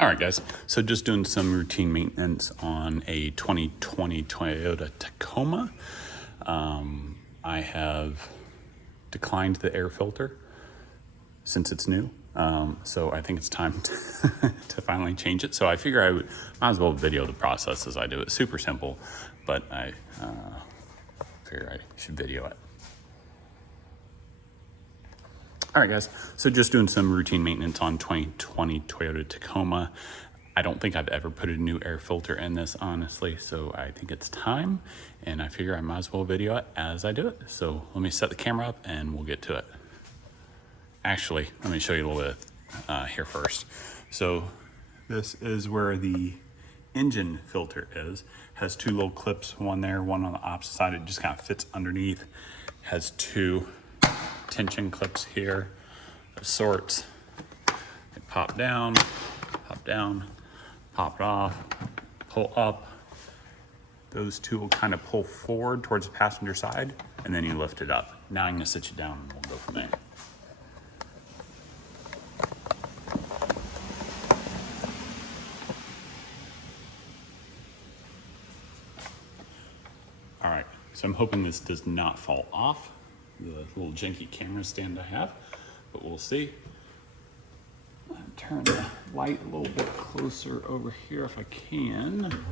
All right, guys, so just doing some routine maintenance on a 2020 Toyota Tacoma. I have declined the air filter since it's new. So I think it's time to finally change it. So I figure I might as well video the process as I do it. Super simple, but I figure I should video it. All right, guys, so just doing some routine maintenance on 2020 Toyota Tacoma. I don't think I've ever put a new air filter in this, honestly, so I think it's time, and I figure I might as well video it as I do it. So let me set the camera up and we'll get to it. Actually, let me show you a little bit here first. So this is where the engine filter is. Has two little clips, one there, one on the opposite side. It just kind of fits underneath. Has two tension clips here of sorts. They pop down, pop it off, pull up. Those two will kind of pull forward towards the passenger side, and then you lift it up. Now I'm gonna sit you down and we'll go from there. All right, so I'm hoping this does not fall off, the little janky camera stand I have, but we'll see. I'll turn the light a little bit closer over here if I can.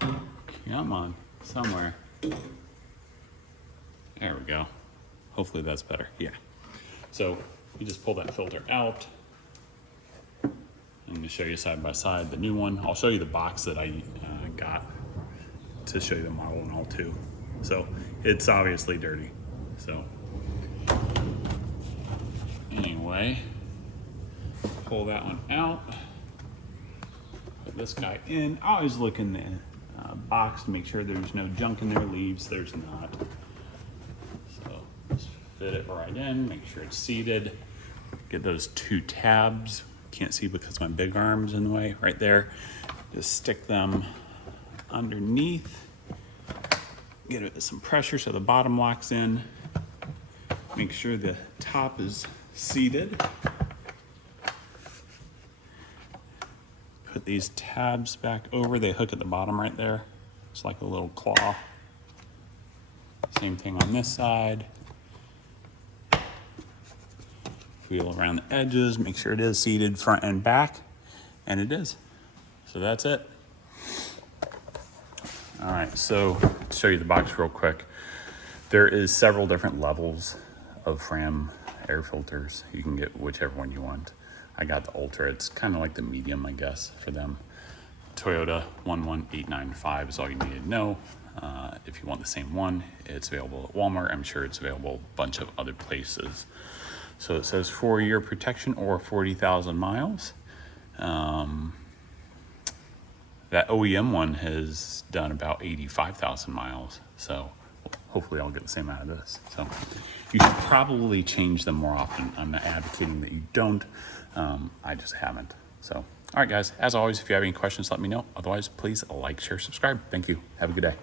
Come on, somewhere. There we go. Hopefully that's better, yeah. So you just pull that filter out. I'm gonna show you side by side the new one. I'll show you the box that I got to show you the model and all too. So it's obviously dirty. So anyway, pull that one out. Put this guy in. I always look in the box to make sure there's no junk in there. Leaves, there's not. So just fit it right in. Make sure it's seated. Get those two tabs. Can't see because my big arm's in the way. Right there. Just stick them underneath. Get it some pressure so the bottom locks in. Make sure the top is seated. Put these tabs back over. They hook at the bottom right there. It's like a little claw. Same thing on this side. Feel around the edges. Make sure it is seated front and back. And it is. So that's it. All right, so to show you the box real quick. There is several different levels of Fram air filters. You can get whichever one you want. I got the Ultra. It's kind of like the medium, I guess, for them. Toyota 11895 is all you need to know. If you want the same one, it's available at Walmart. I'm sure it's available a bunch of other places. So it says 4-year protection or 40,000 miles. That OEM one has done about 85,000 miles. So hopefully I'll get the same out of this. So you should probably change them more often. I'm not advocating that you don't. I just haven't. So, all right, guys, as always, if you have any questions, let me know. Otherwise, please like, share, subscribe. Thank you. Have a good day.